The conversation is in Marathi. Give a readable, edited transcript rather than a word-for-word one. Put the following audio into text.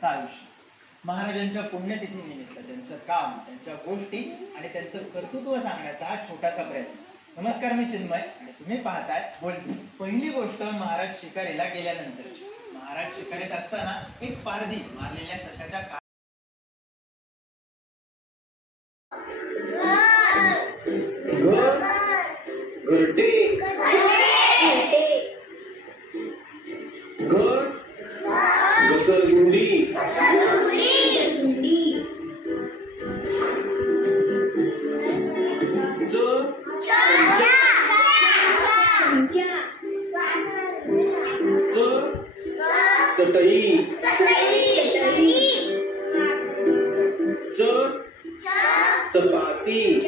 त्यांचं आयुष्य. महाराजांच्या पुण्यतिथी निमित्त त्यांचं काम, त्यांच्या गोष्टी आणि त्यांचं कर्तृत्व सांगण्याचा हा छोटासा प्रयत्न. नमस्कार, मी चिन्मय आणि तुम्ही पाहताय बोलतो. पहिली गोष्ट महाराज शिकारीला गेल्यानंतरची. महाराज शिकारीत असताना एक पारधी मारलेल्या सशाच्या चपाती